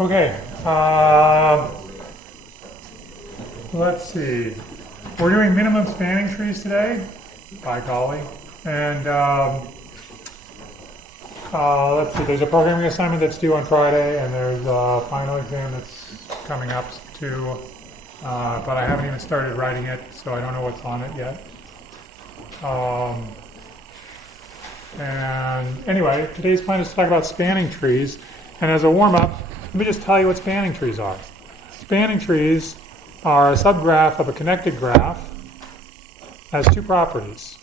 Okay, let's see. We're doing minimum spanning trees today, by golly. And let's see, there's a programming assignment that's due on Friday, and there's a final exam that's coming up too. But I haven't even started writing it, so I don't know what's on it yet. And anyway, today's plan is to talk about spanning trees. And as a warm-up, let me just tell you what spanning trees are. Spanning trees are a subgraph of a connected graph. Has two properties.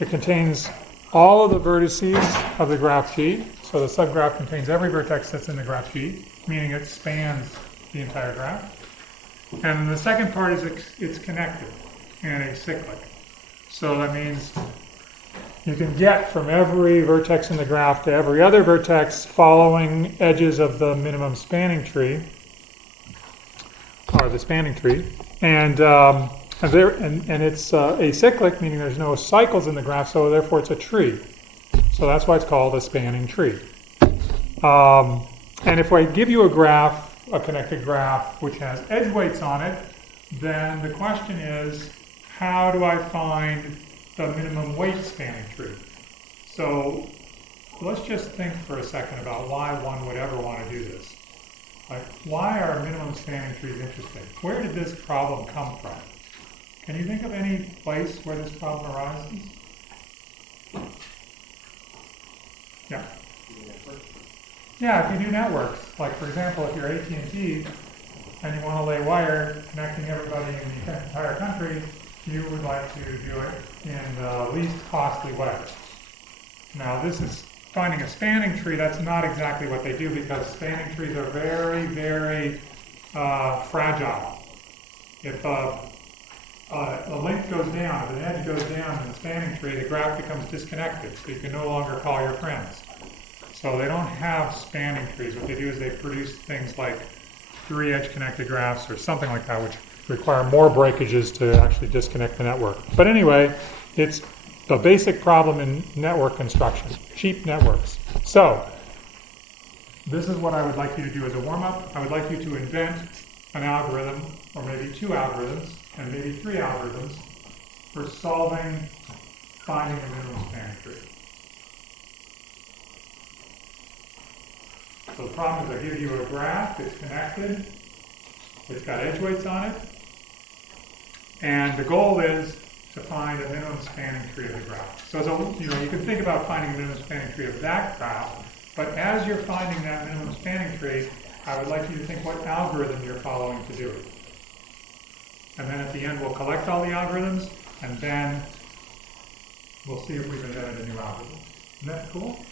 It contains all of the vertices of the graph sheet. So the subgraph contains every vertex that's in the graph sheet, meaning it spans the entire graph. And the second part is it's connected and acyclic. So that means you can get from every vertex in the graph to every other vertex following edges of the minimum spanning tree, or the spanning tree. And it's acyclic, meaning there's no cycles in the graph, so therefore it's a tree. So that's why it's called a spanning tree. And if I give you a graph, a connected graph, which has edge weights on it, then the question is, how do I find the minimum weight spanning tree? So let's just think for a second about why one would ever want to do this. Like, why are minimum spanning trees interesting? Where did this problem come from? Can you think of any place where this problem arises? Yeah. Yeah, if you do networks, like for example, if you're AT&T and you want to lay wire connecting everybody in the entire country, you would like to do it in the least costly way. Now this is finding a spanning tree. That's not exactly what they do, because spanning trees are very, very fragile. If a length goes down, if an edge goes down in the spanning tree, the graph becomes disconnected, so you can no longer call your friends. So they don't have spanning trees. What they do is they produce things like 3-edge connected graphs or something like that, which require more breakages to actually disconnect the network. But anyway, it's the basic problem in network construction, cheap networks. So this is what I would like you to do as a warm-up. I would like you to invent an algorithm, or maybe 2 algorithms, and maybe 3 algorithms for finding a minimum spanning tree. So the problem is I give you a graph, it's connected, it's got edge weights on it, and the goal is to find a minimum spanning tree of the graph. So you can think about finding a minimum spanning tree of that graph, but as you're finding that minimum spanning tree, I would like you to think what algorithm you're following to do it. And then at the end we'll collect all the algorithms, and then we'll see if we've invented a new algorithm. Isn't that cool?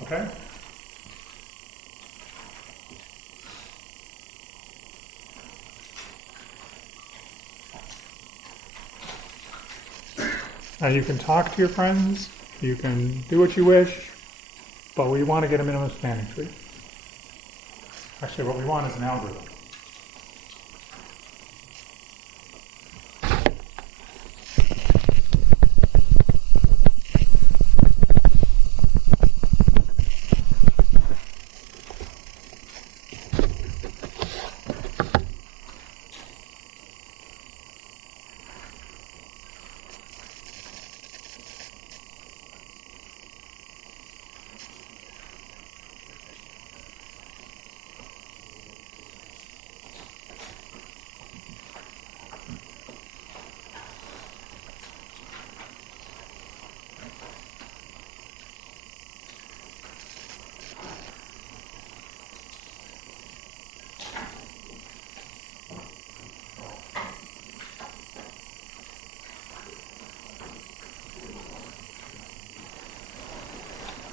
Okay? Now you can talk to your friends, you can do what you wish, but we want to get a minimum spanning tree. Actually, what we want is an algorithm.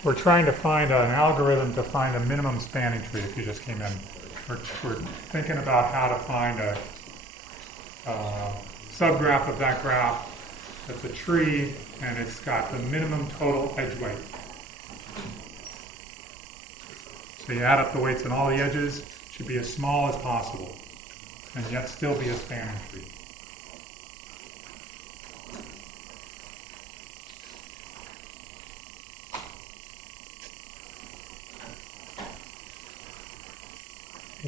We're trying to find an algorithm to find a minimum spanning tree if you just came in. We're thinking about how to find a subgraph of that graph that's a tree, and it's got the minimum total edge weight. So you add up the weights on all the edges, it should be as small as possible, and yet still be a spanning tree.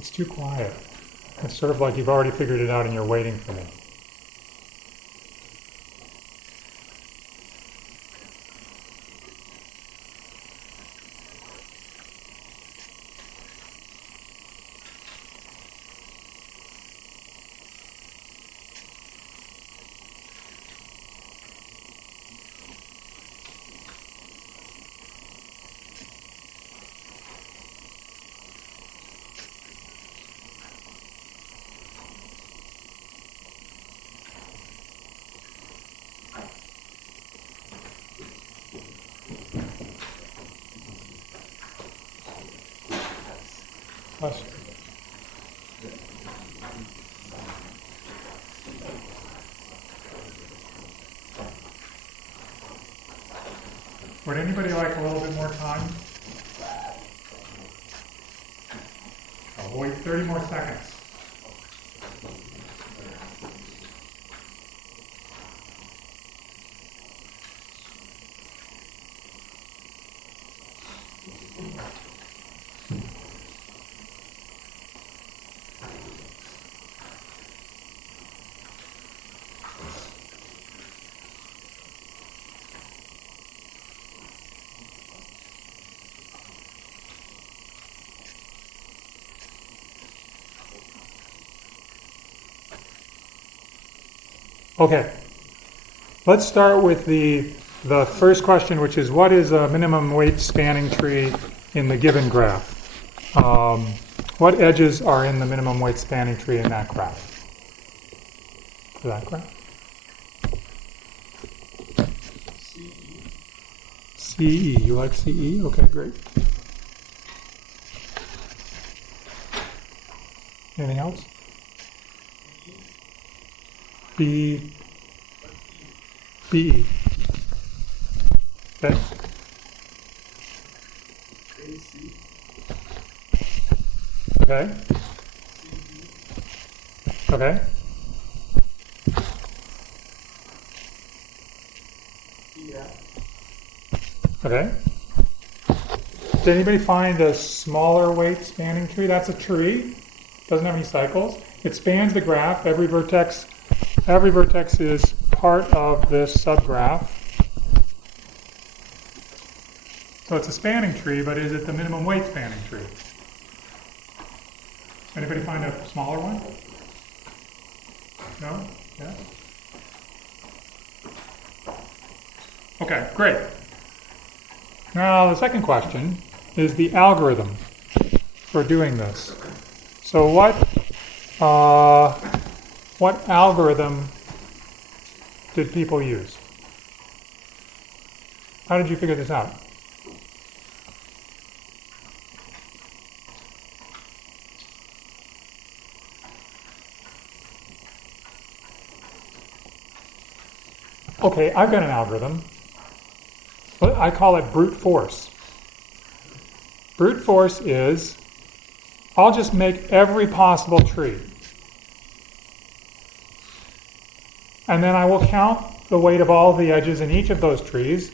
It's too quiet. It's sort of like you've already figured it out and you're waiting for me. Would anybody like a little bit more time? I'll wait 30 more seconds. Okay, let's start with the first question, which is what is a minimum weight spanning tree in the given graph? What edges are in the minimum weight spanning tree in that graph? For that graph? CE. You like CE? Okay, great. Anything else? BE. Okay. Okay. Okay. Okay. Did anybody find a smaller weight spanning tree? That's a tree. Doesn't have any cycles. It spans the graph. Every vertex is part of this subgraph. So it's a spanning tree, but is it the minimum weight spanning tree? Anybody find a smaller one? No? Yeah? Okay, great. Now the second question is the algorithm for doing this. So what algorithm did people use? How did you figure this out? Okay, I've got an algorithm. I call it brute force. Brute force is, I'll just make every possible tree. And then I will count the weight of all the edges in each of those trees,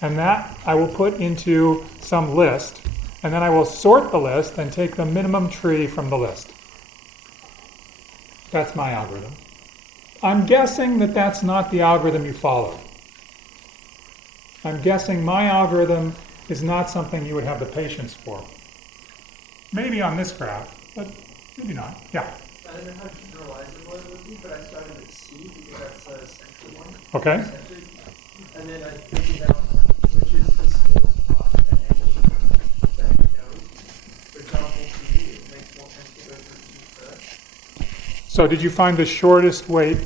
and that I will put into some list, and then I will sort the list and take the minimum tree from the list. That's my algorithm. I'm guessing that that's not the algorithm you follow. I'm guessing my algorithm is not something you would have the patience for. Maybe on this graph, but maybe not. Yeah? I don't know how generalizable it would be, but I started at C because that's the central one. Okay. And then I figured out which is the smallest spot that any node. For example, for me, it makes more sense to go through C first. So did you find the shortest weight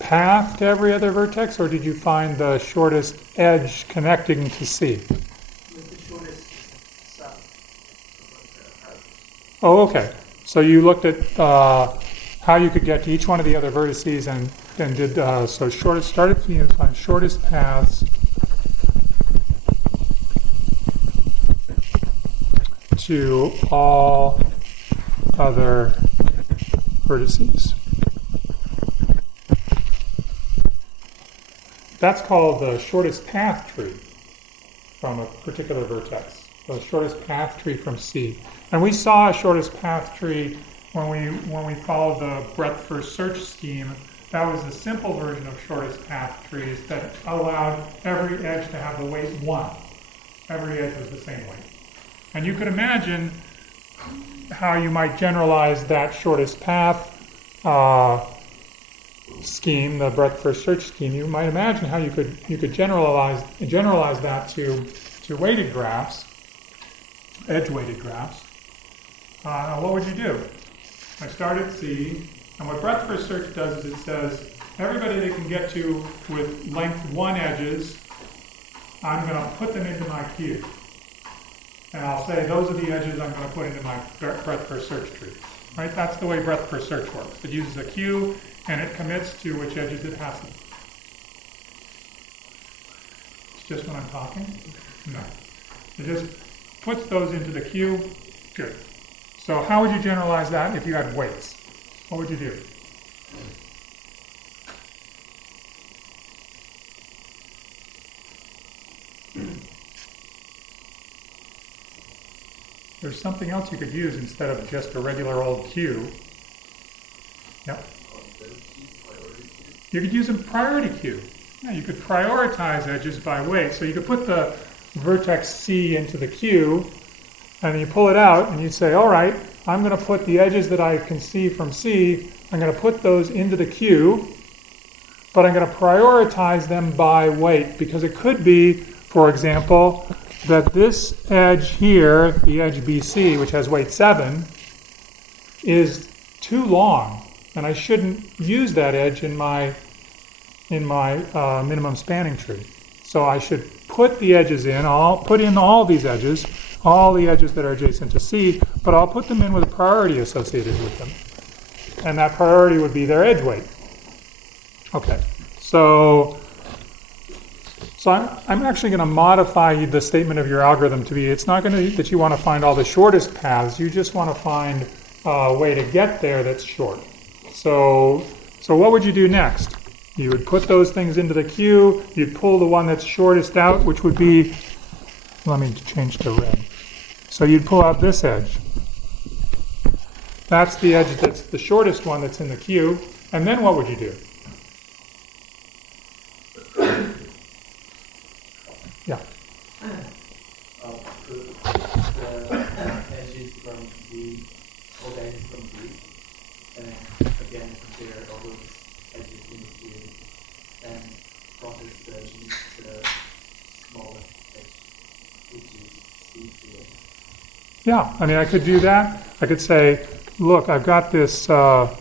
path to every other vertex, or did you find the shortest edge connecting to C? With the shortest sub. Oh, okay. So you looked at how you could get to each one of the other vertices and did so shortest started to find shortest paths to all other vertices. That's called the shortest path tree from a particular vertex. So shortest path tree from C. And we saw a shortest path tree when we followed the breadth first search scheme. That was the simple version of shortest path trees that allowed every edge to have the weight 1. Every edge was the same weight. And you could imagine how you might generalize that shortest path scheme, the breadth first search scheme. You might imagine how you could generalize that to weighted graphs, edge weighted graphs. What would you do? I start at C, and what breadth first search does is it says everybody they can get to with length 1 edges, I'm going to put them into my queue. And I'll say those are the edges I'm going to put into my breadth first search tree. Right? That's the way breadth first search works. It uses a queue and it commits to which edges it has to. It's just when I'm talking? No. It just puts those into the queue. Good. So how would you generalize that if you had weights? What would you do? There's something else you could use instead of just a regular old queue. Yep. You could use a priority queue. Yeah, you could prioritize edges by weight. So you could put the vertex C into the queue, and you pull it out, and you say, all right, I'm going to put the edges that I can see from C, I'm going to put those into the queue, but I'm going to prioritize them by weight, because it could be, for example, that this edge here, the edge BC, which has weight 7, is too long, and I shouldn't use that edge in my minimum spanning tree. So I should put the edges in, I'll put in all these edges, all the edges that are adjacent to C, but I'll put them in with a priority associated with them. And that priority would be their edge weight. Okay, so I'm actually going to modify the statement of your algorithm to be, it's not going to that you want to find all the shortest paths, you just want to find a way to get there that's short. So what would you do next? You would put those things into the queue, you'd pull the one that's shortest out, which would be, let me change to red. So you'd pull out this edge. That's the edge that's the shortest one that's in the queue. And then what would you do? Yeah. I'll put the edges from D, all the edges from D, and then again compare all those edges in the queue, and process the least smallest edge, which is C2. Yeah, I mean, I could do that. I could say, look, I've got this, I've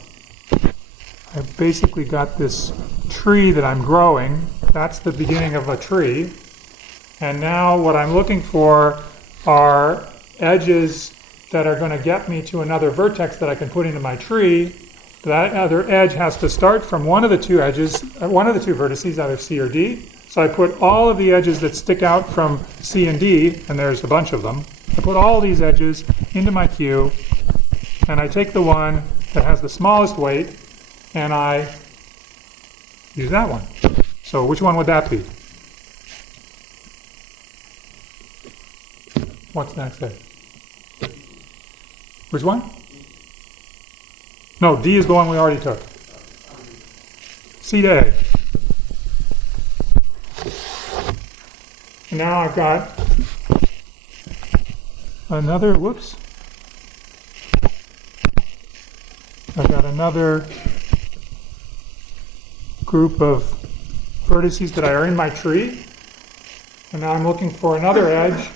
basically got this tree that I'm growing. That's the beginning of a tree. And now what I'm looking for are edges that are going to get me to another vertex that I can put into my tree. That other edge has to start from one of the two edges, one of the two vertices, either C or D. So I put all of the edges that stick out from C and D, and there's a bunch of them. I put all these edges into my queue, and I take the one that has the smallest weight, and I use that one. So which one would that be? What's next edge? Which one? No, D is the one we already took. C to A. And now I've got another, whoops. I've got another group of vertices that are in my tree. And now I'm looking for another edge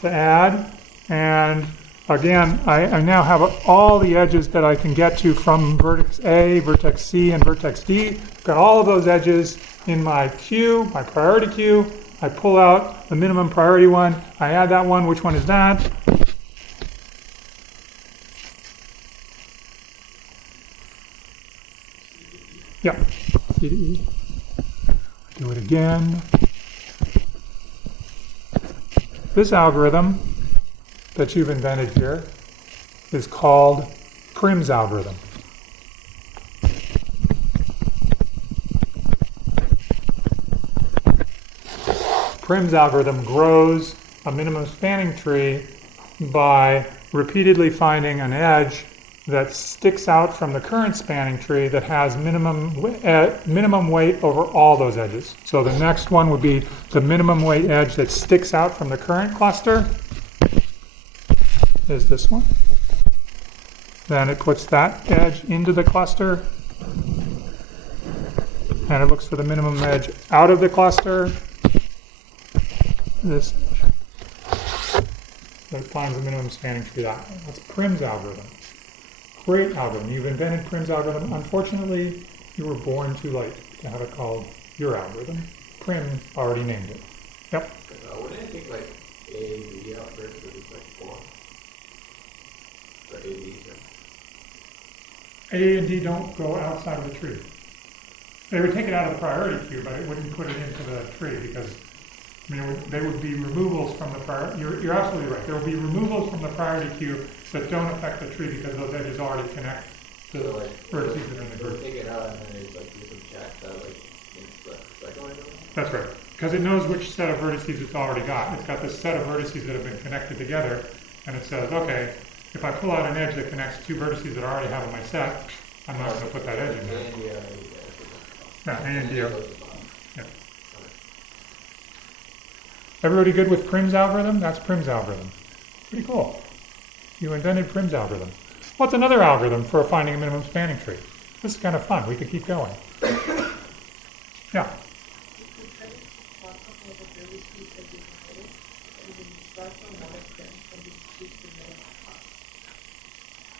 to add. And again, I now have all the edges that I can get to from vertex A, vertex C, and vertex D. I've got all of those edges in my queue, my priority queue. I pull out the minimum priority one. I add that one. Which one is that? Yeah, C to E. Do it again. This algorithm that you've invented here is called Prim's algorithm. Prim's algorithm grows a minimum spanning tree by repeatedly finding an edge that sticks out from the current spanning tree that has minimum weight over all those edges. So the next one would be the minimum weight edge that sticks out from the current cluster is this one. Then it puts that edge into the cluster, and it looks for the minimum edge out of the cluster. This so it finds the minimum spanning tree that way. That's Prim's algorithm. Great algorithm. You've invented Prim's algorithm. Unfortunately, you were born too late to have it called your algorithm. Prim already named it. Yep. Wouldn't it take like A and B out first, so it's like 4? Or A, B, A and D don't go outside of the tree. They would take it out of the priority queue, but it wouldn't put it into the tree because they would be removals from the priority. You're absolutely right. There will be removals from the priority queue that don't affect the tree because those edges already connect to the vertices that are in the group. Take it out and then it's like you subtract that like makes the second one. That's right. Because it knows which set of vertices it's already got. It's got this set of vertices that have been connected together, and it says, okay, if I pull out an edge that connects two vertices that I already have in my set, I'm not going to put that edge in there. Yeah, A and D are. Yeah. Everybody good with Prim's algorithm? That's Prim's algorithm. Pretty cool. You invented Prim's algorithm. What's another algorithm for finding a minimum spanning tree? This is kind of fun. We could keep going. Yeah.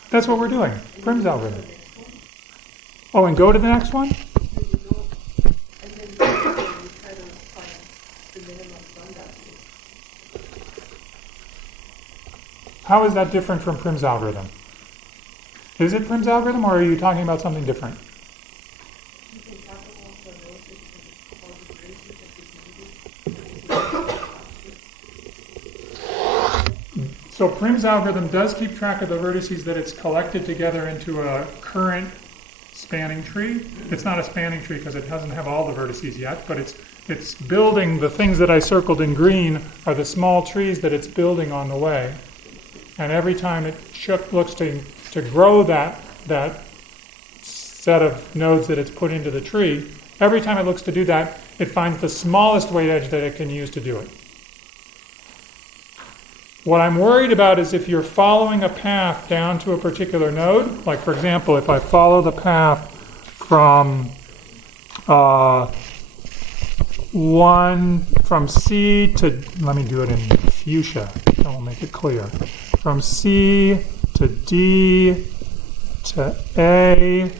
That's what we're doing. Prim's algorithm. Oh, and go to the next one? How is that different from Prim's algorithm? Is it Prim's algorithm, or are you talking about something different? So Prim's algorithm does keep track of the vertices that it's collected together into a current spanning tree. It's not a spanning tree because it doesn't have all the vertices yet, but it's building the things that I circled in green are the small trees that it's building on the way. And every time it looks to grow that set of nodes that it's put into the tree, every time it looks to do that, it finds the smallest weight edge that it can use to do it. What I'm worried about is if you're following a path down to a particular node, like for example, if I follow the path from from C to, let me do it in fuchsia, that will make it clear. From C to D to A,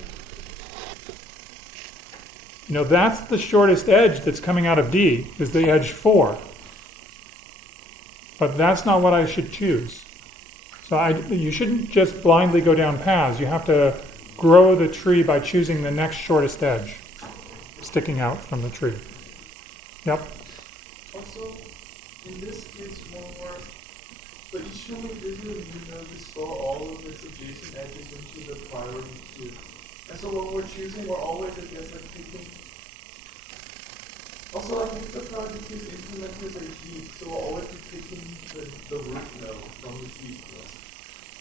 that's the shortest edge that's coming out of D, is the edge 4. But that's not what I should choose. So you shouldn't just blindly go down paths. You have to grow the tree by choosing the next shortest edge sticking out from the tree. Yep. Also, in this case, but each time we visit, we store all of its adjacent edges into the priority queue. And so when we're choosing, we're always, I guess, like picking. Also, I think the priority queue is implemented as a heap, so we'll always be picking the root node from the heap node.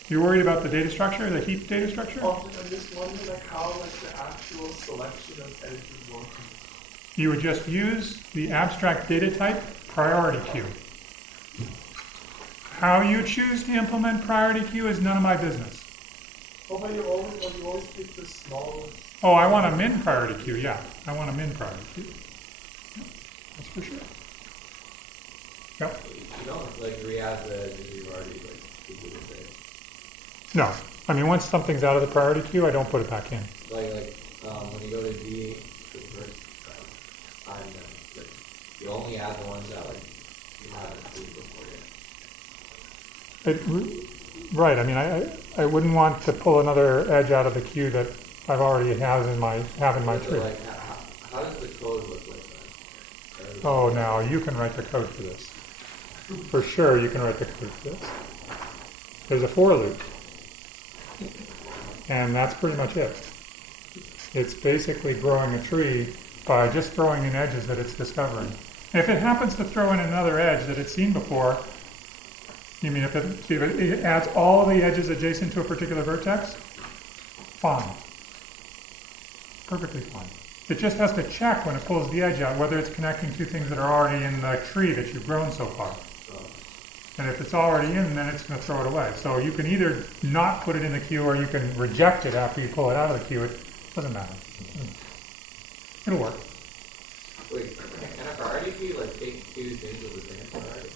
You're worried about the data structure, the heap data structure? Often, I'm just wondering how the actual selection of edges works. You would just use the abstract data type priority queue. How you choose to implement priority queue is none of my business. Oh, but you always pick the smallest. Oh, I want a min priority queue, yeah. I want a min priority queue. That's for sure. Yep. You don't re-add the edges you've already completed there. No. I mean, once something's out of the priority queue, I don't put it back in. When you go to D, the first time, you only add the ones that you haven't included before yet. Right. I mean, I wouldn't want to pull another edge out of the queue that I've already have in my tree. How does the code look like that? Oh, now you can write the code for this. For sure, you can write the code for this. There's a for loop. And that's pretty much it. It's basically growing a tree by just throwing in edges that it's discovering. If it happens to throw in another edge that it's seen before, You mean if it adds all of the edges adjacent to a particular vertex? Fine. Perfectly fine. It just has to check when it pulls the edge out whether it's connecting two things that are already in the tree that you've grown so far. And if it's already in, then it's going to throw it away. So you can either not put it in the queue or you can reject it after you pull it out of the queue. It doesn't matter. It'll work. Wait, can a priority queue like take two things with the same priority?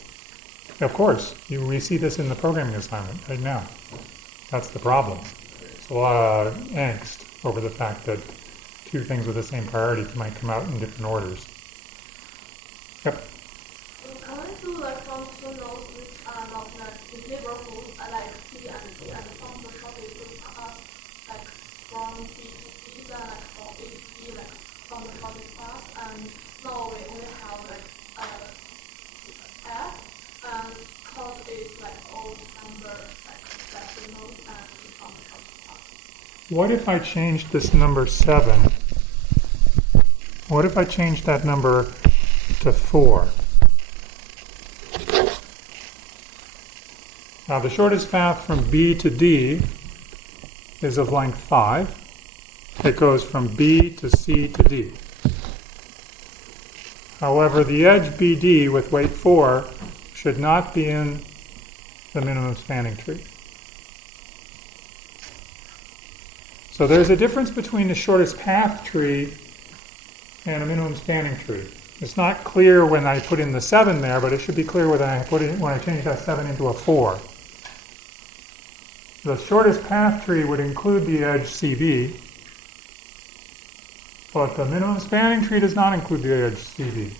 Of course. We see this in the programming assignment right now. That's the problem. There's a lot of angst over the fact that two things with the same priority might come out in different orders. Yep. I want to like function nodes which are not like the neighborhoods are like C and D, and from the shortest we pass like from B to C, then like from A to B, like from the shortest path, and now we only have like F, and code is like old number like special node and from the shortest path. What if I changed this number 7? What if I changed that number to 4? Now the shortest path from B to D is of length 5. It goes from B to C to D. However, the edge BD with weight 4 should not be in the minimum spanning tree. So there's a difference between the shortest path tree and a minimum spanning tree. It's not clear when I put in the 7 there, but it should be clear when I change that 7 into a 4. The shortest path tree would include the edge CB, but the minimum spanning tree does not include the edge CB.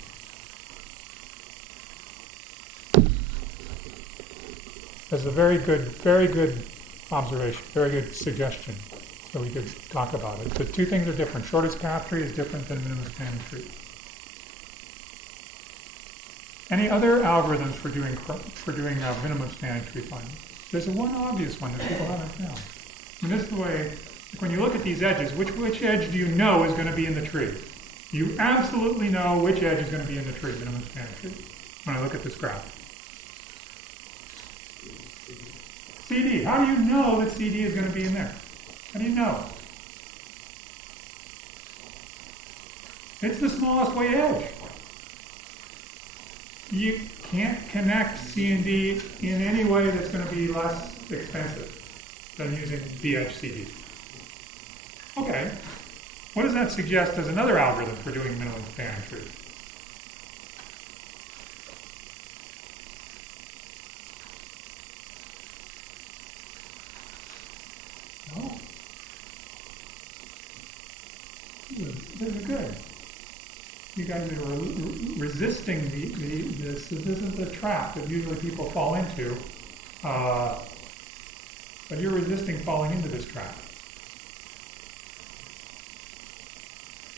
That's a very good observation, very good suggestion. So we could talk about it. The two things are different. Shortest path tree is different than minimum spanning tree. Any other algorithms for doing minimum spanning tree finding? There's one obvious one that people haven't found. And this is the way, when you look at these edges, which edge do you know is going to be in the tree? You absolutely know which edge is going to be in the tree, minimum spanning tree, when I look at this graph. CD. How do you know that CD is going to be in there? How do you know? It's the smallest weight edge. You can't connect C and D in any way that's going to be less expensive than using DHCD. Okay. What does that suggest as another algorithm for doing minimum spanning tree? No. This is good. You guys are resisting this. This is a trap that usually people fall into, but you're resisting falling into this trap.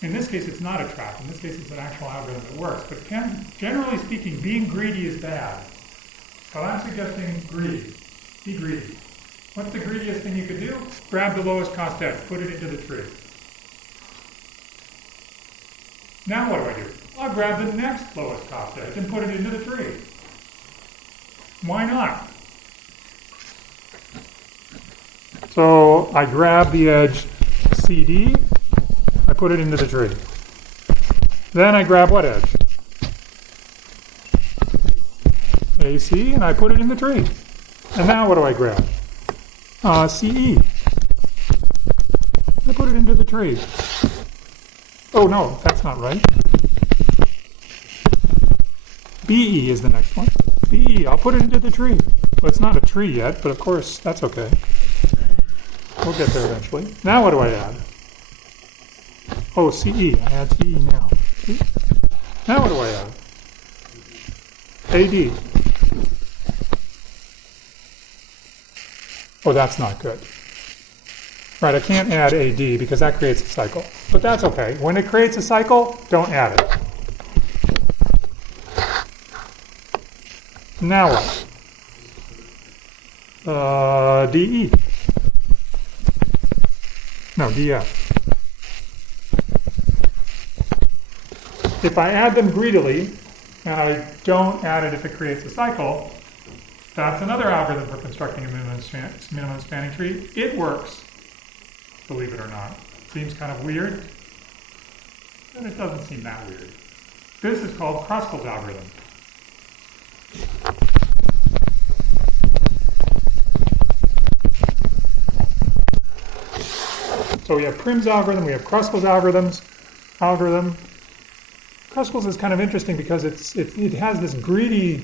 In this case, it's not a trap. In this case, it's an actual algorithm that works. But generally speaking, being greedy is bad. So I'm suggesting greedy. Be greedy. What's the greediest thing you could do? Grab the lowest cost edge, put it into the tree. Now what do? I'll grab the next lowest cost edge and put it into the tree. Why not? So I grab the edge CD, I put it into the tree. Then I grab what edge? AC, and I put it in the tree. And now what do I grab? CE. I put it into the tree. Oh no, that's not right. BE is the next one. BE, I'll put it into the tree. Well, it's not a tree yet, but of course, that's okay. We'll get there eventually. Now what do I add? Oh, CE. I add CE now. See? Now what do I add? AD. Oh, that's not good. Right, I can't add AD because that creates a cycle. But that's okay. When it creates a cycle, don't add it. Now what? DE. No, DF. If I add them greedily, and I don't add it if it creates a cycle, That's another algorithm for constructing a minimum spanning tree. It works, believe it or not. Seems kind of weird, and it doesn't seem that weird. This is called Crossbows Algorithm. So we have Prim's algorithm, we have Crossbows algorithm. Crossbows is kind of interesting because it has this greedy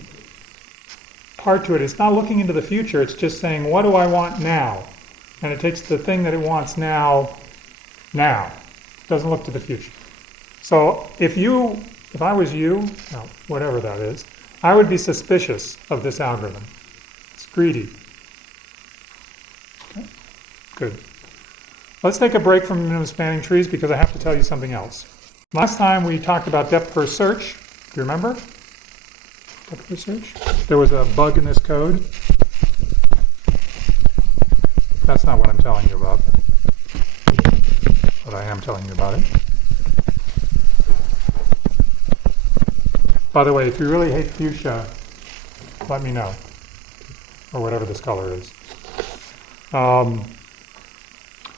part to it. It's not looking into the future, it's just saying, what do I want now? And it takes the thing that it wants now. It doesn't look to the future. So if I was you, whatever that is, I would be suspicious of this algorithm. It's greedy. Okay, good. Let's take a break from minimum spanning trees because I have to tell you something else. Last time we talked about depth first search. Do you remember? Depth first search? There was a bug in this code. That's not what I'm telling you about. But I am telling you about it. By the way, if you really hate fuchsia, let me know. Or whatever this color is.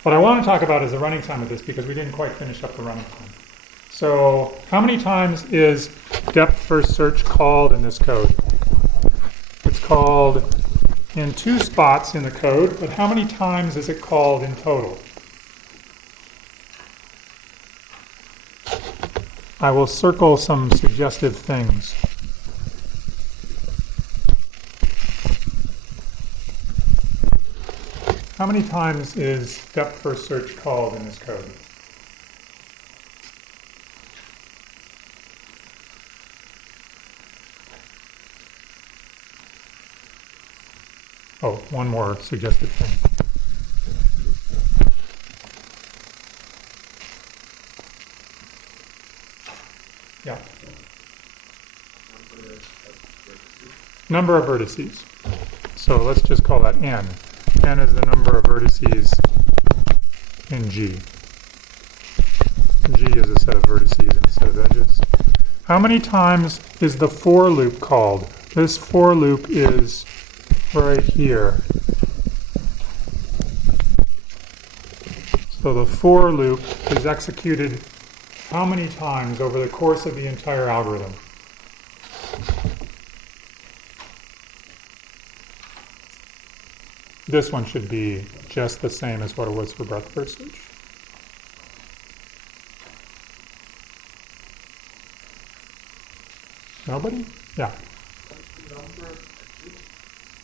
What I want to talk about is the running time of this because we didn't quite finish up the running time. So how many times is depth first search called in this code? It's called in 2 spots in the code, but how many times is it called in total? I will circle some suggestive things. How many times is depth first search called in this code? Oh, one more suggestive thing. Yeah. Number of vertices. So let's just call that n. N is the number of vertices in G. G is a set of vertices and a set of edges. How many times is the for loop called? This for loop is right here. So the for loop is executed how many times over the course of the entire algorithm? This one should be just the same as what it was for breadth first search. Nobody? Yeah.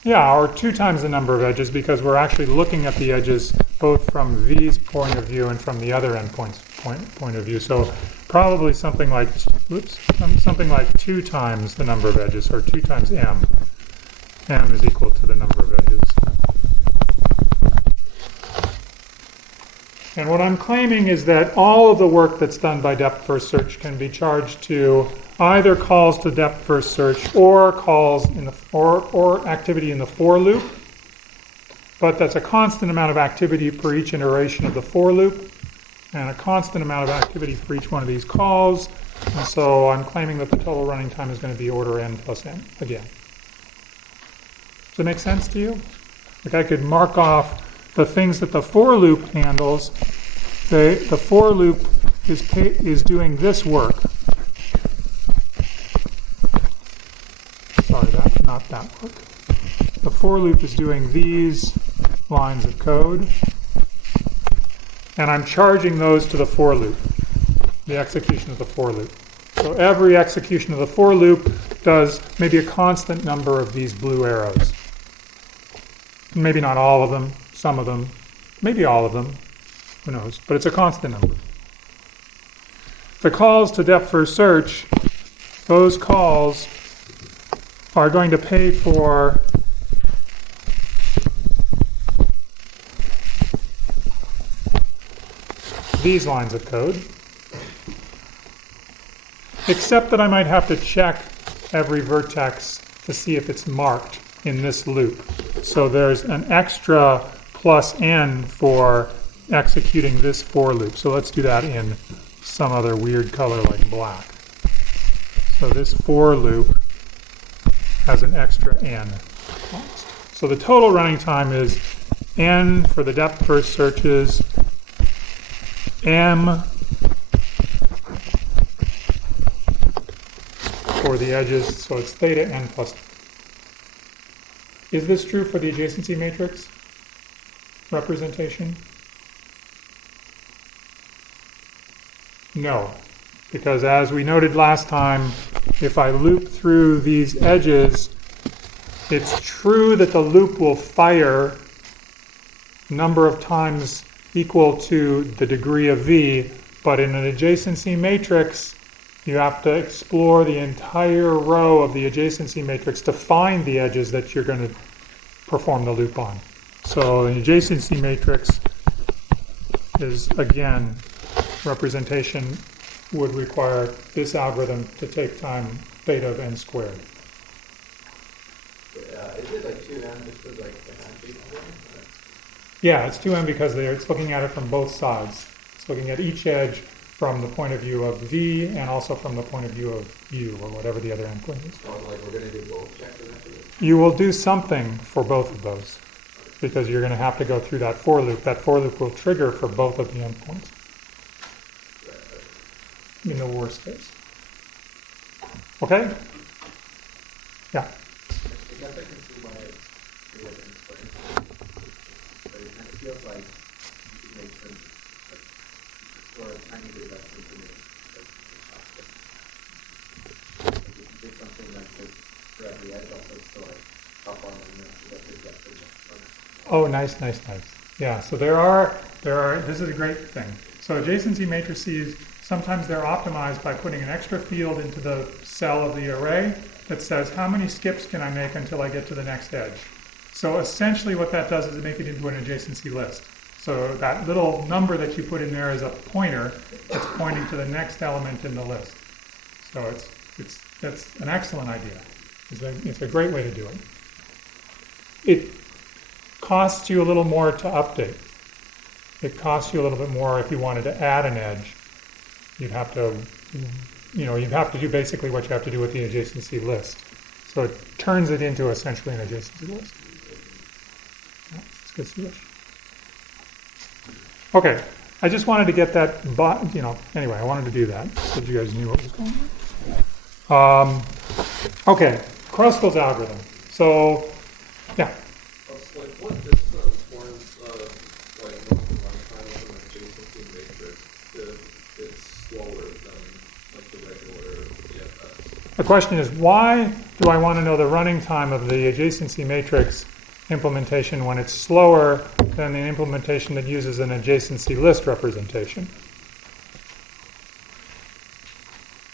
Yeah, or 2 times the number of edges because we're actually looking at the edges both from V's point of view and from the other endpoint's point of view. So probably something like, something like 2 times the number of edges, or 2 times m. M is equal to the number of edges. And what I'm claiming is that all of the work that's done by depth first search can be charged to either calls to depth first search or calls in the or activity in the for loop. But that's a constant amount of activity per each iteration of the for loop and a constant amount of activity for each one of these calls. And so I'm claiming that the total running time is going to be order n plus n again. Does that make sense to you? Like I could mark off the things that the for loop handles. The for loop is doing this work. Sorry, not that work. The for loop is doing these lines of code, and I'm charging those to the for loop, the execution of the for loop. So every execution of the for loop does maybe a constant number of these blue arrows. Maybe not all of them, some of them, maybe all of them, who knows, but it's a constant number. The calls to depth first search, those calls are going to pay for these lines of code, except that I might have to check every vertex to see if it's marked in this loop. So there's an extra plus n for executing this for loop. So let's do that in some other weird color like black. So this for loop has an extra n. So the total running time is n for the depth first searches, m for the edges, so it's theta n plus. Is this true for the adjacency matrix representation? No, because as we noted last time, if I loop through these edges, it's true that the loop will fire number of times equal to the degree of v, but in an adjacency matrix, you have to explore the entire row of the adjacency matrix to find the edges that you're going to perform the loop on. So the adjacency matrix is, again, representation would require this algorithm to take time theta of n squared. Is it like 2n just as like an anti? Yeah, it's 2m because it's looking at it from both sides. It's looking at each edge from the point of view of v and also from the point of view of u, or whatever the other endpoint is. Oh, like we're going to do both checks eventually? You will do something for both of those because you're going to have to go through that for loop. That for loop will trigger for both of the endpoints in the worst case. Okay? Yeah. I guess I can see why it wasn't explained. But it kind of feels like it makes sense for a tiny bit of information. Like if you did something like this for every edge, also still like top on and then you get the depth of. Oh, nice. Yeah, so there are, this is a great thing. So adjacency matrices, sometimes they're optimized by putting an extra field into the cell of the array that says how many skips can I make until I get to the next edge. So essentially what that does is make it into an adjacency list. So that little number that you put in there is a pointer that's pointing to the next element in the list. So that's an excellent idea. It's a great way to do it. It costs you a little more to update. It costs you a little bit more if you wanted to add an edge. You'd have to do basically what you have to do with the adjacency list. So it turns it into essentially an adjacency list. Yeah, it's good switch. Okay, I just wanted to get that, anyway, I wanted to do that so that you guys knew what was going on. Okay, Crossbows Algorithm. So, yeah. Like, what is the importance of like the runtime of an adjacency matrix if it's slower than like the regular DFS? The question is, why do I want to know the running time of the adjacency matrix implementation when it's slower than the implementation that uses an adjacency list representation?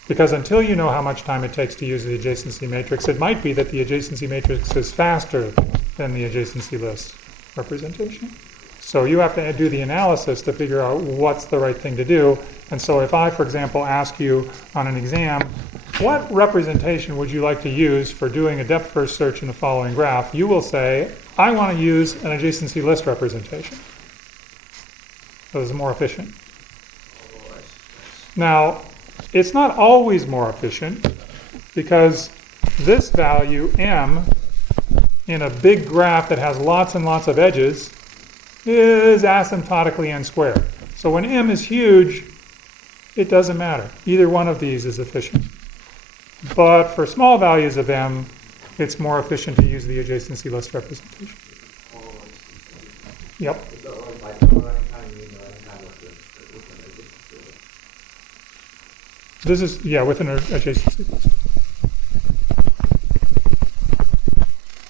Because until you know how much time it takes to use the adjacency matrix, it might be that the adjacency matrix is faster than the adjacency list representation. So you have to do the analysis to figure out what's the right thing to do. And so if I, for example, ask you on an exam, what representation would you like to use for doing a depth first search in the following graph? You will say, I want to use an adjacency list representation. So it's more efficient. Now, it's not always more efficient because this value, m, in a big graph that has lots and lots of edges, is asymptotically n squared. So when m is huge, it doesn't matter. Either one of these is efficient. But for small values of m, it's more efficient to use the adjacency list representation. Yep. This is, with an adjacency list.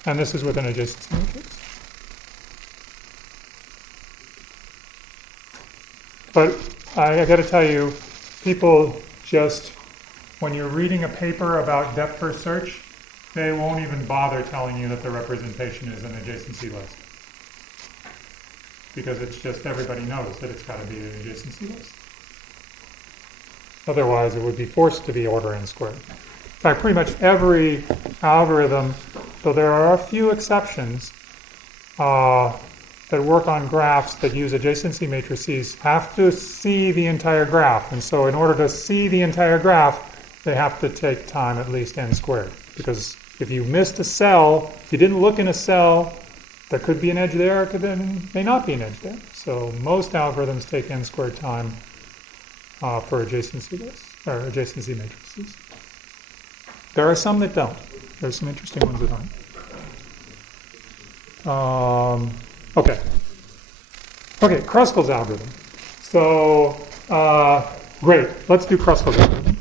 And this is with an adjacency matrix. But I got to tell you, people just, when you're reading a paper about depth first search, they won't even bother telling you that the representation is an adjacency list. Because it's just, everybody knows that it's got to be an adjacency list. Otherwise, it would be forced to be order n squared. In fact, pretty much every algorithm, though there are a few exceptions that work on graphs that use adjacency matrices, have to see the entire graph. And so in order to see the entire graph, they have to take time at least n squared. Because if you missed a cell, if you didn't look in a cell There could be an edge there, there may not be an edge there. So most algorithms take n squared time for adjacency lists, or adjacency matrices. There are some that don't. There's some interesting ones that aren't. Okay. Okay, Crossbows algorithm. So, great. Let's do Crossbows algorithm.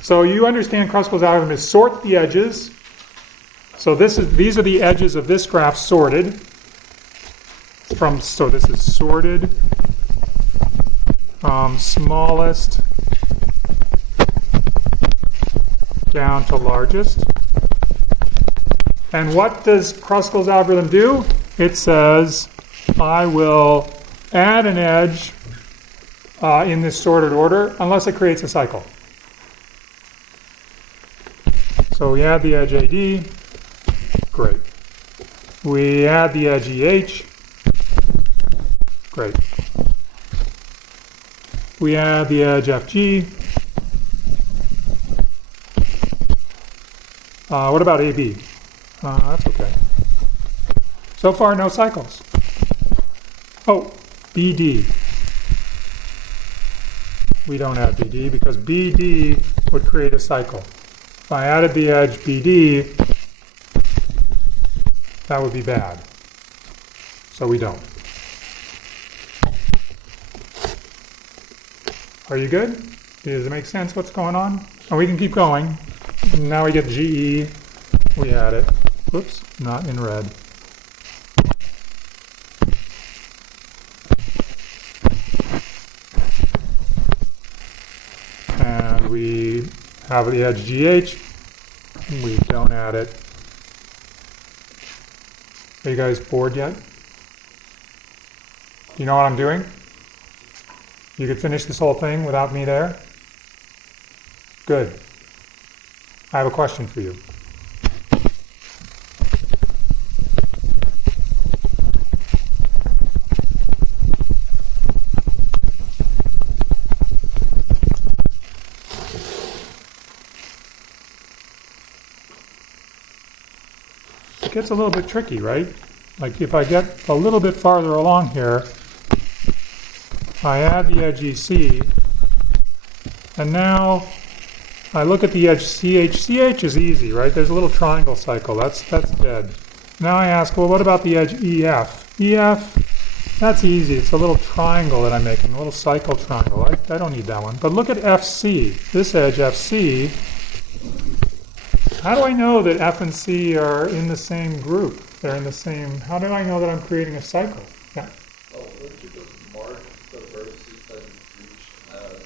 So you understand Crossbows algorithm is sort the edges. So these are the edges of this graph sorted. So this is sorted from smallest down to largest. And what does Crossbows algorithm do? It says, I will add an edge in this sorted order unless it creates a cycle. So we add the edge AD. Great. We add the edge EH. Great. We add the edge FG. What about AB? That's okay. So far, no cycles. Oh, BD. We don't add BD because BD would create a cycle. If I added the edge BD, that would be bad. So we don't. Are you good? Does it make sense what's going on? And we can keep going. Now we get GE. We add it. Whoops, not in red. And we have the edge GH. We don't add it. Are you guys bored yet? Do you know what I'm doing? You could finish this whole thing without me there? Good. I have a question for you. It gets a little bit tricky, right? Like if I get a little bit farther along here, I add the edge EC, and now I look at the edge CH. CH is easy, right? There's a little triangle cycle. That's dead. Now I ask, well, what about the edge EF? EF, that's easy. It's a little triangle that I'm making, a little cycle triangle. I don't need that one. But look at FC. This edge FC. How do I know that F and C are in the same group? They're in the same. How do I know that I'm creating a cycle? Yeah. Oh, wouldn't you just mark the vertices that you reached as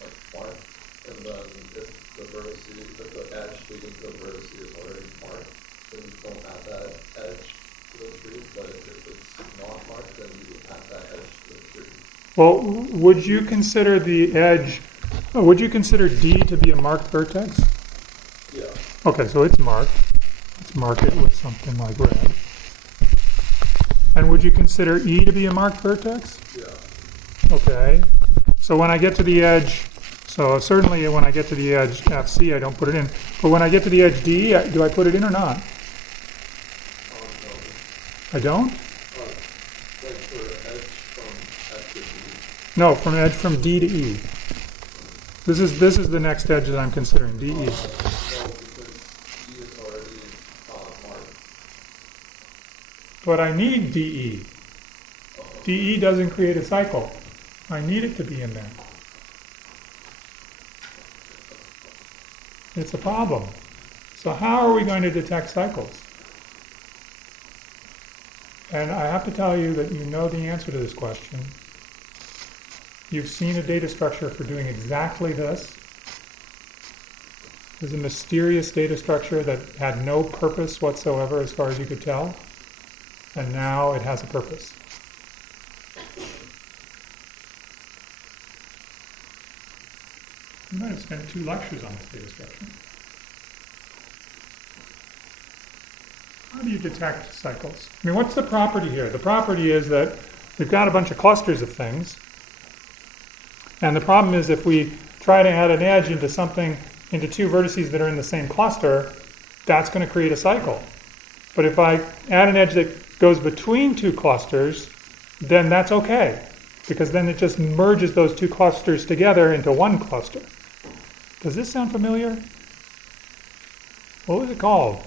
like marked, and then if the vertices, if the edge leading to the vertice is already marked, then you don't add that edge to the tree. But if it's not marked, then you add that edge to the tree. Well, would you consider the edge? Would you consider D to be a marked vertex? Yeah. Okay, so it's marked. Let's mark it with something like red. And would you consider E to be a marked vertex? Yeah. Okay. So when I get to the edge, so certainly when I get to the edge FC, I don't put it in. But when I get to the edge D, do I put it in or not? No. I don't? Like for edge from F to D. No, from edge from D to E. This is the next edge that I'm considering, DE. No, because E is already marked. But I need DE. DE doesn't create a cycle. I need it to be in there. It's a problem. So how are we going to detect cycles? And I have to tell you that you know the answer to this question. You've seen a data structure for doing exactly this. There's a mysterious data structure that had no purpose whatsoever as far as you could tell. And now it has a purpose. You might have spent 2 lectures on this data structure. How do you detect cycles? I mean, what's the property here? The property is that we've got a bunch of clusters of things. And the problem is if we try to add an edge into something, into 2 vertices that are in the same cluster, that's going to create a cycle. But if I add an edge that goes between two clusters, then that's okay, because then it just merges those two clusters together into one cluster. Does this sound familiar? What was it called?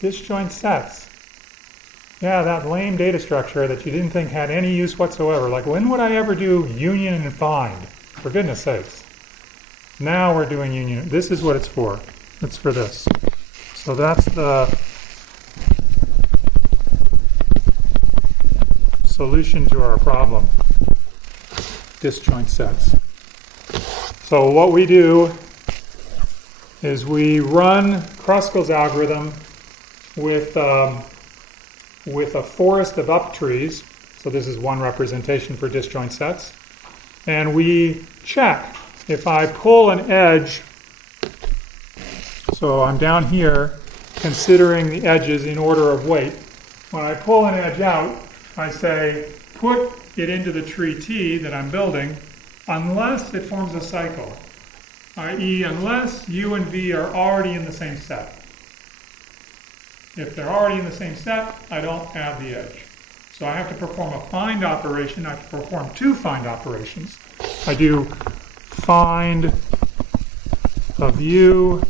Disjoint sets. Yeah, that lame data structure that you didn't think had any use whatsoever. Like, when would I ever do union and find? For goodness sakes. Now we're doing union. This is what it's for. It's for this. So that's the solution to our problem. Disjoint sets. So what we do is we run Crossbows algorithm with a forest of up trees. So this is one representation for disjoint sets. And we check if I pull an edge. So I'm down here considering the edges in order of weight. When I pull an edge out, I say put it into the tree T that I'm building unless it forms a cycle, i.e. unless U and V are already in the same set. If they're already in the same set, I don't add the edge. So I have to perform a find operation. I have to perform two find operations. I do find of U,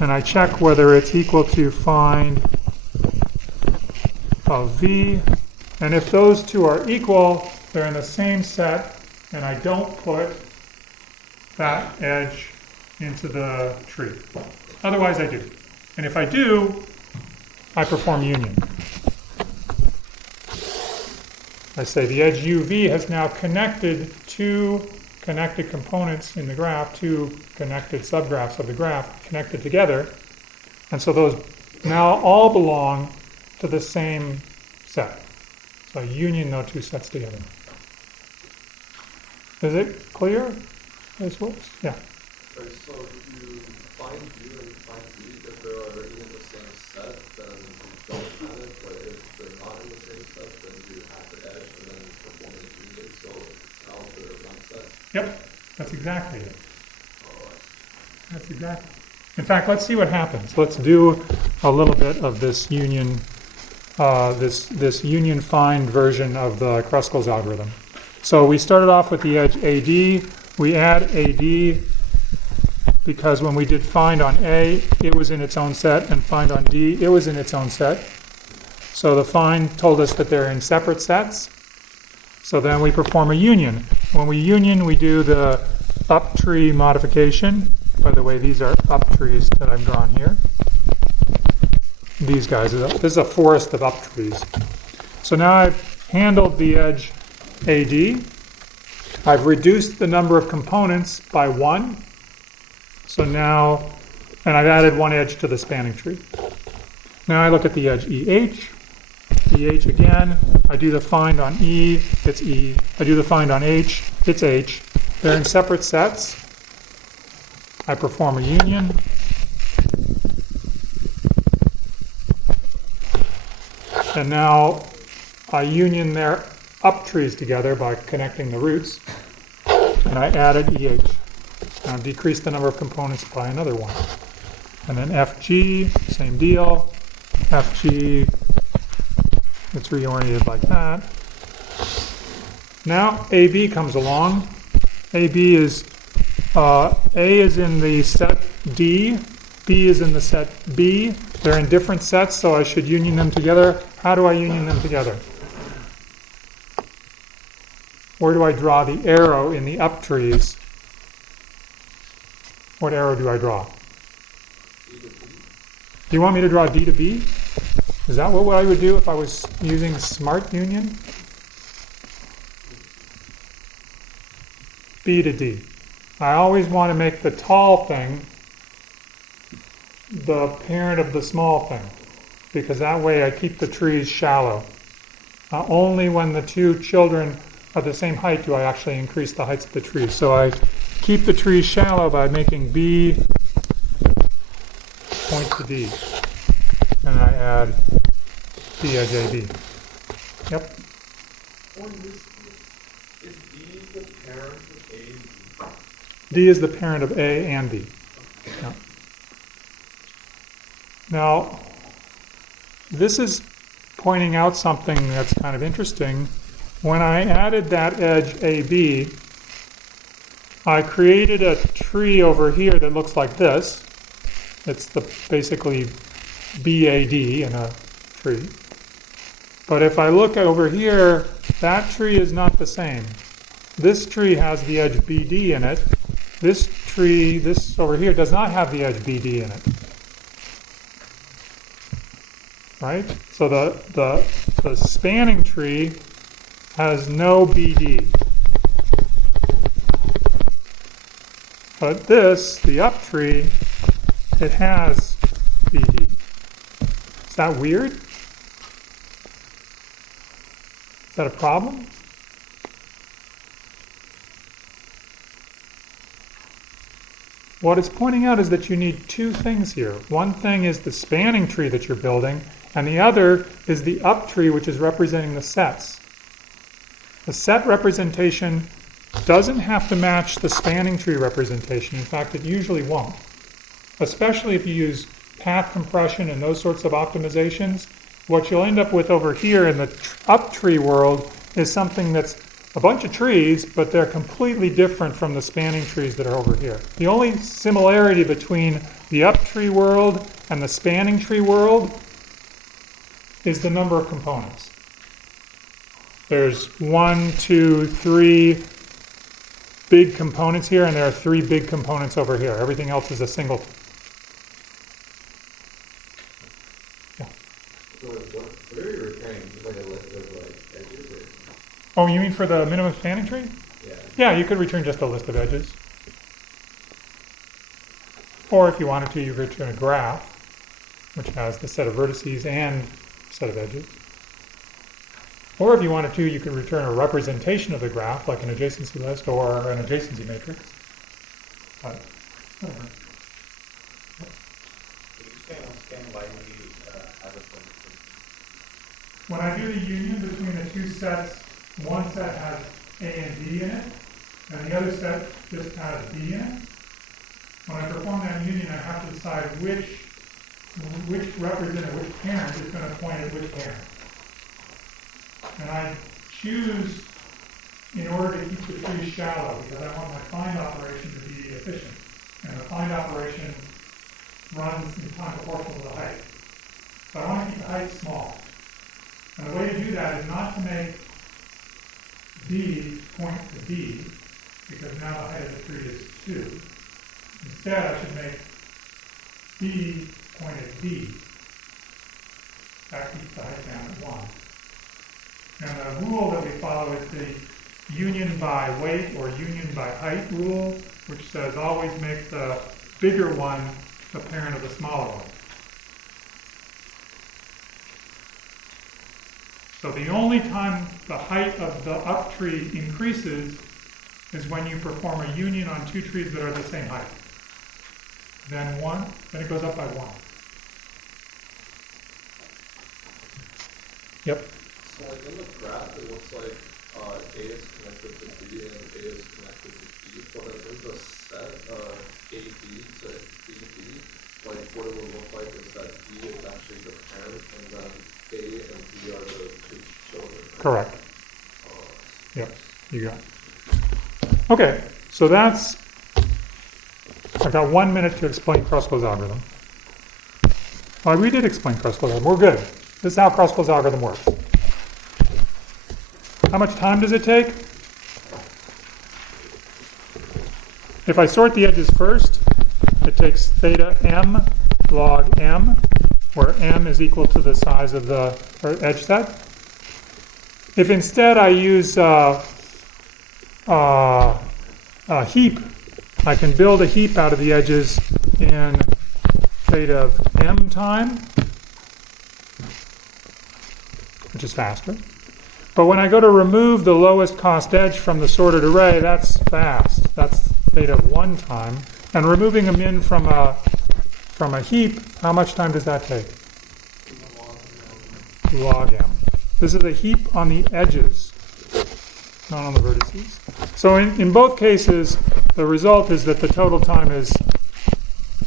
and I check whether it's equal to find of V. And if those two are equal, they're in the same set, and I don't put that edge into the tree. Otherwise I do. And if I do, I perform union. I say the edge UV has now connected two connected components in the graph, two connected subgraphs of the graph connected together. And so those now all belong to the same set. So I union those two sets together. Is it clear? This works? Yeah. Right, so if you find U and find V, if they're already in the same set, then you don't add it. But if they're not in the same set, then you add the edge and then perform the union. So now they're one set. Yep. That's exactly it. That's exactly. In fact, let's see what happens. Let's do a little bit of this union, this union find version of the Crossbows algorithm. So we started off with the edge AD. We add AD because when we did find on A, it was in its own set, and find on D, it was in its own set. So the find told us that they're in separate sets. So then we perform a union. When we union, we do the up tree modification. By the way, these are up trees that I've drawn here. These guys, this is a forest of up trees. So now I've handled the edge AD. I've reduced the number of components by 1. So now, and I've added one edge to the spanning tree. Now I look at the edge EH. EH again. I do the find on E, it's E. I do the find on H, it's H. They're in separate sets. I perform a union. And now I union their up trees together by connecting the roots. And I added EH. And I've decreased the number of components by another one. And then FG, same deal. FG, it's reoriented like that. Now AB comes along. AB is, A is in the set D, B is in the set B. They're in different sets, so I should union them together. How do I union them together? Where do I draw the arrow in the up trees? What arrow do I draw? Do you want me to draw D to B? Is that what I would do if I was using smart union? B to D. I always want to make the tall thing the parent of the small thing, because that way I keep the trees shallow. Only when the two children are the same height do I actually increase the heights of the trees. So I keep the trees shallow by making B point to D. And I add D edge AB. Yep. On this case, is D the parent of A and B? D is the parent of A and B. Yeah. Now, this is pointing out something that's kind of interesting. When I added that edge AB, I created a tree over here that looks like this. It's the basically BAD in a tree. But if I look over here, that tree is not the same. This tree has the edge BD in it. This tree, this over here, does not have the edge BD in it. Right? So the spanning tree has no BD. But this, the up tree, it has BD. Is that weird? Is that a problem? What it's pointing out is that you need two things here. One thing is the spanning tree that you're building, and the other is the up tree, which is representing the sets. The set representation doesn't have to match the spanning tree representation. In fact, it usually won't. Especially if you use path compression and those sorts of optimizations. What you'll end up with over here in the up tree world is something that's a bunch of trees, but they're completely different from the spanning trees that are over here. The only similarity between the up tree world and the spanning tree world is the number of components. There's 1, 2, 3 big components here, and there are 3 big components over here. Everything else is a single. Yeah. So what are you returning? Just like a list of like edges? Or? Oh, you mean for the minimum spanning tree? Yeah. Yeah, you could return just a list of edges. Or if you wanted to, you could return a graph, which has the set of vertices and set of edges. Or if you wanted to, you could return a representation of the graph, like an adjacency list or an adjacency matrix. But whatever. Could you explain why we have a point? When I do the union between the two sets, one set has A and D in it, and the other set just has D in it. When I perform that union, I have to decide which representative, which parent is going to point at which parent. And I choose in order to keep the tree shallow because I want my find operation to be efficient. And the find operation runs in time proportional to the height. So I want to keep the height small. And the way to do that is not to make D point to D, because now the height of the tree is 2. Instead, I should make D point at D. That keeps the height down at 1. And the rule that we follow is the union by weight or union by height rule, which says always make the bigger one the parent of the smaller one. So the only time the height of the up tree increases is when you perform a union on 2 trees that are the same height. Then it goes up by 1. Yep. So like in the graph, it looks like A is connected to B and A is connected to B, but in the set AB to BB, like what it would look like is that B is actually the parent, and then A and B are the 2 children. Right? Correct. Yep, you got it. Okay, so I've got 1 minute to explain Crossbows algorithm. Well, we did explain Crossbows algorithm. We're good. This is how Crossbows algorithm works. How much time does it take? If I sort the edges first, it takes theta m log m, where m is equal to the size of the edge set. If instead I use a heap, I can build a heap out of the edges in theta of m time, which is faster. But when I go to remove the lowest cost edge from the sorted array, that's fast. That's theta of 1 time. And removing a min from a heap, how much time does that take? Log m. This is a heap on the edges, not on the vertices. So in both cases, the result is that the total time is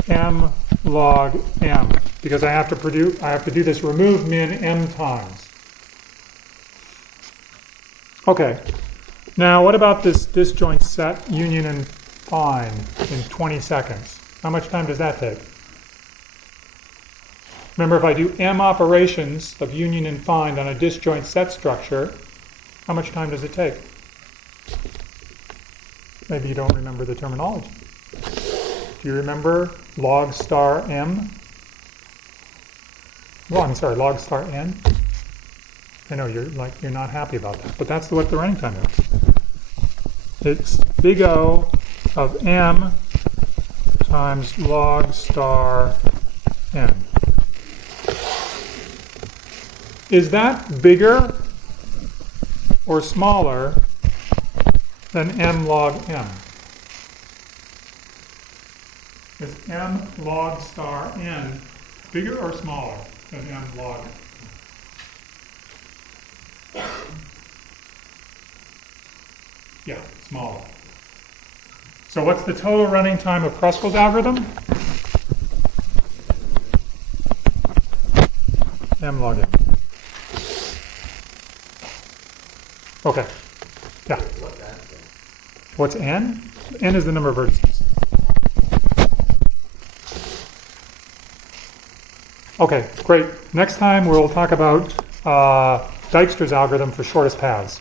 m log m, because I have to do this remove min m times. Okay. Now what about this disjoint set union and find in 20 seconds? How much time does that take? Remember, if I do m operations of union and find on a disjoint set structure, how much time does it take? Maybe you don't remember the terminology. Do you remember log star m? Well, I'm sorry, log star n? I know you're not happy about that, but that's what the running time is. It's big O of m times log star n. Is that bigger or smaller than m log m? Is m log star n bigger or smaller than m log n? Yeah, smaller. So what's the total running time of Crossbows algorithm? M log n. Okay. Yeah. What's n? N is the number of vertices. Okay, great. Next time we'll talk about Dijkstra's algorithm for shortest paths.